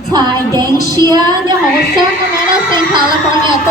太感谢，你好香，我来到现场了，朋友多。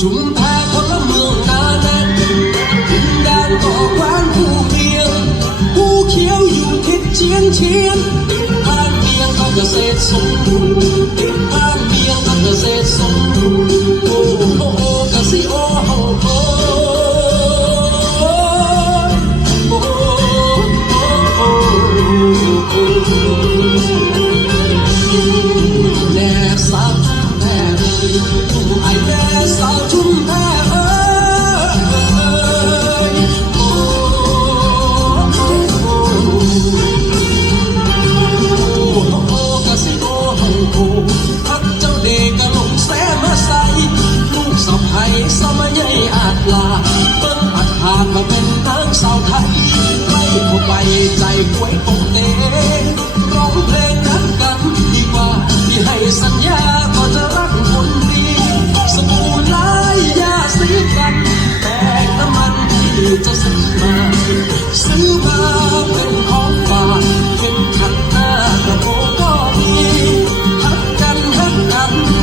ชุมแพพลเมืองนาแน่นดินแดนก่อแคว้นผู้เวียงผู้เขียวอยู่ทิศเชียงเชียงติดบ้านเมียงก็เกษตรสมบูรณ์ติดบ้านเมียงก็เกษตรสมบูรณ์โอ้โอ้โอ้กะสิโอ้โอ้โอ้โอ้โอ้โอ้แน่สาวชุมแพไอ้แน่สาวชุมแพพักเจ้าเด็กกะหลงแสมาใส่ลูกสะใภ้สมัยใหญ่อาจลาเบิ้งอัดหาดมาเป็นนางสาวไทยใกล้เข้าไปใจป่วยปงเตร้องเพลงรักกันดีกว่าที่ให้สัญญาก็จะรักคนดีสบู่ลายยาสีฟันแต่น้ำมันที่จะซื้อมาเป็นของฝากเป็นขันหน้ากระโปรงก็มีฮักกัน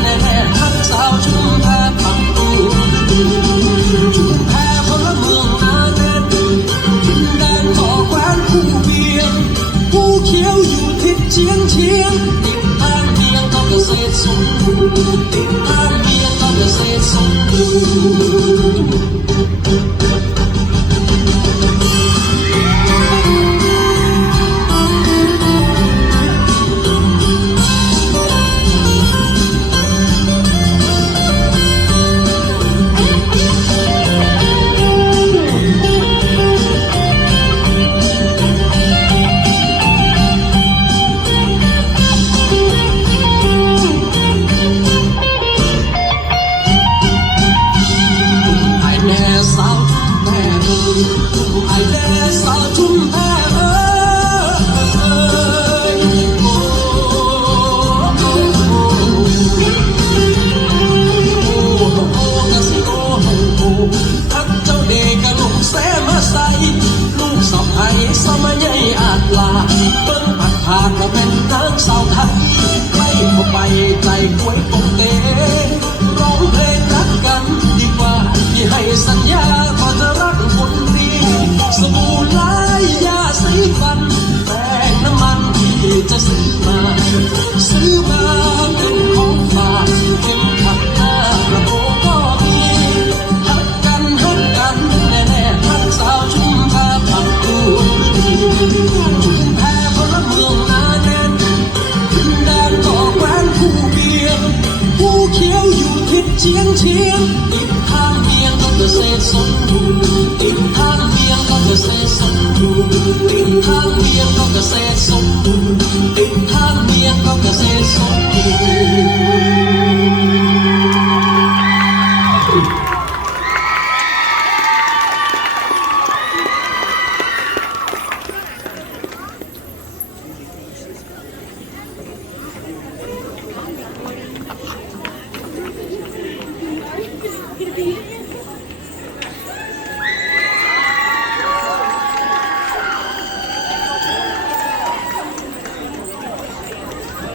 แน่ๆฮักสาวชุมแพปักตูชุมแพพลเมืองนาแน่นดินแดนต่อแคว้นผู้เวียงผู้เขียวอยู่ทิศเชียงเชียงติดบ้านเมียงก็เกษตรสมบูรณ์ติดบ้านเมียงก็เกษตรสมบูรณ์ไอ้แน่สาวชุมแพเอ้ยโอ้โอ้โอ้โอ้กะสิโอ้โอ้ทักเจ้า ตรสมบูรณ์ติดทางเมียงก็เกษตรสมบูรณ์ติดทางเมียงก็เกษตรสมบูรณ์ติดทางเมียงก็เกษตรสมบูรณ์